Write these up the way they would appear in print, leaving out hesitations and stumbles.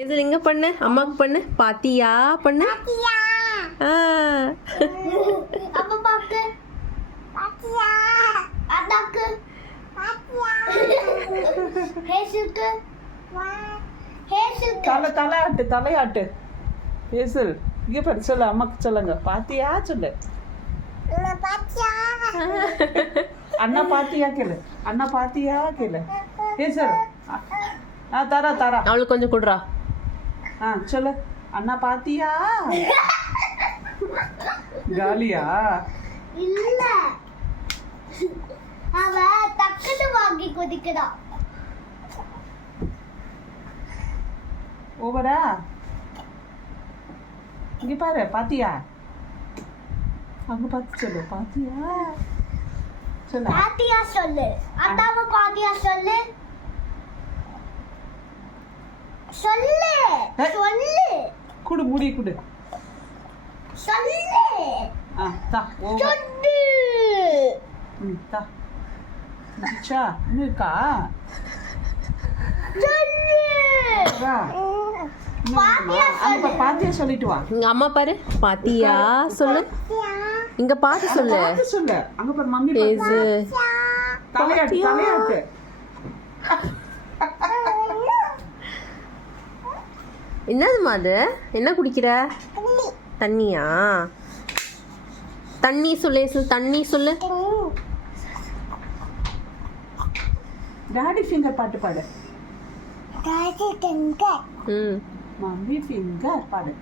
இது இங்க பண்ணு, அம்மாக்கு பண்ணு. பாத்தியா பண்ணு. ஆ. அப்பா பாக்கு. பாத்தியா? அதாக்கு. பாத்தியா? ஹேசுக்கு. ஹேசுக்கு. தலையாட்டு ஏசல் இங்க பாரு சொல்லு அம்மாக்கு சொல்லுங்க பாத்தியா சொல்லு பாத்தியா? அண்ணா பாத்தியா கேளு அண்ணா பாத்தியா கேளு ஏசல் தரா அவளுக்கு கொஞ்சம் கொடுறா. சொல்லு அண்ணா பாத்தியா காலியா இல்ல அவ டக்குனு வாங்கி குதிக்கிறா. ஓவரா இங்க பாரு பாத்தியா அங்க பார்த்து சொல்லு பாத்தியா சொல்லு பாத்தியா சொல்லு. அதாவ பாத்தியா சொல்லு. சொல்லு சொல்லு குடு முடி குடு சொல்லு. தா ஓவர் சொல்லு. தா ஜிச்சா இருக்கா சொல்லு. வா பாத்தியா அங்க பாத்தியா சொல்லிட்டு வா இங்க அம்மா பாரு. பாத்தியா சொல்லு. இங்க பாத்து சொல்லு. பாத்து சொல்லு அங்க பாரு மம்மி பேசு. தலையாட்டு என்னதுமா அது? என்ன குடிக்கிற? தண்ணியா? தண்ணி சொல்லு ஏசல். தண்ணி சொல்லு. டாடி ஃபிங்கர் பாட்டு பாடு ம். மம்மி ஃபிங்கர் பாடு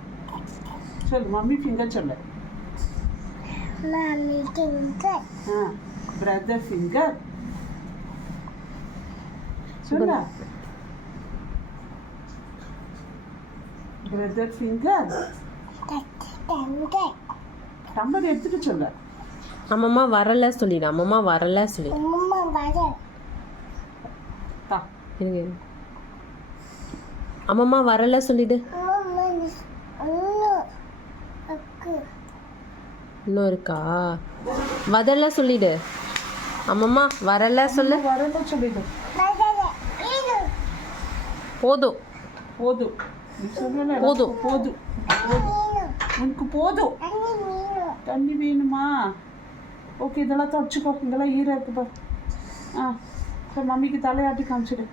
சொல்லு மம்மி ஃபிங்கர் சொல்லு மம்மி ஃபிங்கர். பிரதர் ஃபிங்கர் சொல்லு பிரதர் ஃபிங்கர் டம்ளர் எடுத்துட்டு சொல்லு அம்மம்மா வரல சொல்லிடு. அம்மம்மா வரல சொல்லிடு. அம்மா வர. தா இருங்க. அம்மம்மா வரல சொல்லிடு. அம்மா அண்ணா அக்கு. இன்னும் இருக்கா? வரல சொல்லிடு. அம்மம்மா வரல சொல்லு. வரல சொல்லிடு வரல. இது போதும். போதும் நீ சொல்லல போதும். போதும் உனக்கு போதும் அண்ணி மீனு. தண்ணி வேணுமா ஓகே இதெல்லாம் தொடச்சிக்கோ இதெல்லாம் ஈரம் இருக்கு பாரு சரி மம்மிக்கு தலையாட்டி காமிச்சிடு